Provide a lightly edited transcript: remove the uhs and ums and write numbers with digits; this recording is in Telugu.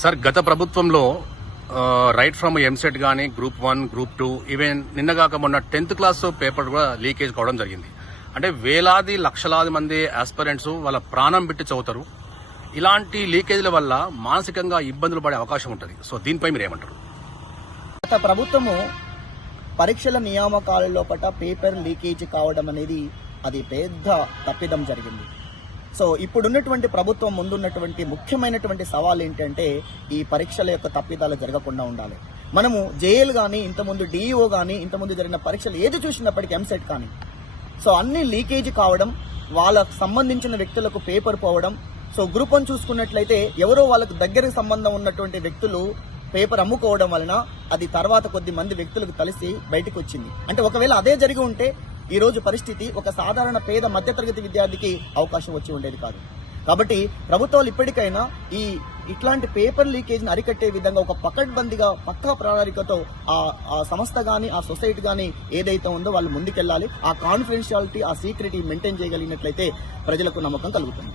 సార్ గత ప్రభుత్వంలో రైట్ ఫ్రమ్ ఎంసెట్ కానీ గ్రూప్ 1, గ్రూప్ 2 ఈవెన్ నిన్నగాక మొన్న 10th క్లాస్ పేపర్ కూడా లీకేజ్ కావడం జరిగింది. అంటే వేలాది లక్షలాది మంది ఆస్పిరెంట్స్ వాళ్ళ ప్రాణం పెట్టి చదువుతారు. ఇలాంటి లీకేజీల వల్ల మానసికంగా ఇబ్బందులు పడే అవకాశం ఉంటుంది. సో దీనిపై మీరు ఏమంటారు? గత ప్రభుత్వము పరీక్షల నియామకాల లోపల పేపర్ లీకేజ్ కావడం అనేది అది పెద్ద తప్పిదం జరిగింది. సో ఇప్పుడున్నటువంటి ప్రభుత్వం ముందున్నటువంటి ముఖ్యమైనటువంటి సవాల్ ఏంటంటే ఈ పరీక్షల యొక్క తప్పిదాలు జరగకుండా ఉండాలి. మనము జేఎల్ కానీ ఇంతకుముందు డిఈఓ కానీ ఇంతకుముందు జరిగిన పరీక్షలు ఏది చూసినప్పటికీ ఎంసెట్ కానీ సో అన్ని లీకేజ్ కావడం, వాళ్ళకు సంబంధించిన వ్యక్తులకు పేపర్ పోవడం. సో గ్రూప్ 1 చూసుకున్నట్లయితే ఎవరో వాళ్ళకు దగ్గరకు సంబంధం ఉన్నటువంటి వ్యక్తులు పేపర్ అమ్ముకోవడం వలన అది తర్వాత కొద్ది మంది వ్యక్తులకు కలిసి బయటకు వచ్చింది. అంటే ఒకవేళ అదే జరిగి ఉంటే ఈ రోజు పరిస్థితి ఒక సాధారణ పేద మధ్యతరగతి విద్యార్థికి అవకాశం వచ్చి ఉండేది కాదు. కాబట్టి ప్రభుత్వాలు ఇప్పటికైనా ఇట్లాంటి పేపర్ లీకేజ్ ని అరికట్టే విధంగా ఒక పకడ్బందీగా పక్కా ప్రణాళికతో ఆ సంస్థ గానీ ఆ సొసైటీ గానీ ఏదైతే ఉందో వాళ్ళు ముందుకెళ్లాలి. ఆ కాన్ఫిడెన్షియాలిటీ, ఆ సీక్రెటీ మెయింటైన్ చేయగలిగినట్లయితే ప్రజలకు నమ్మకం కలుగుతుంది.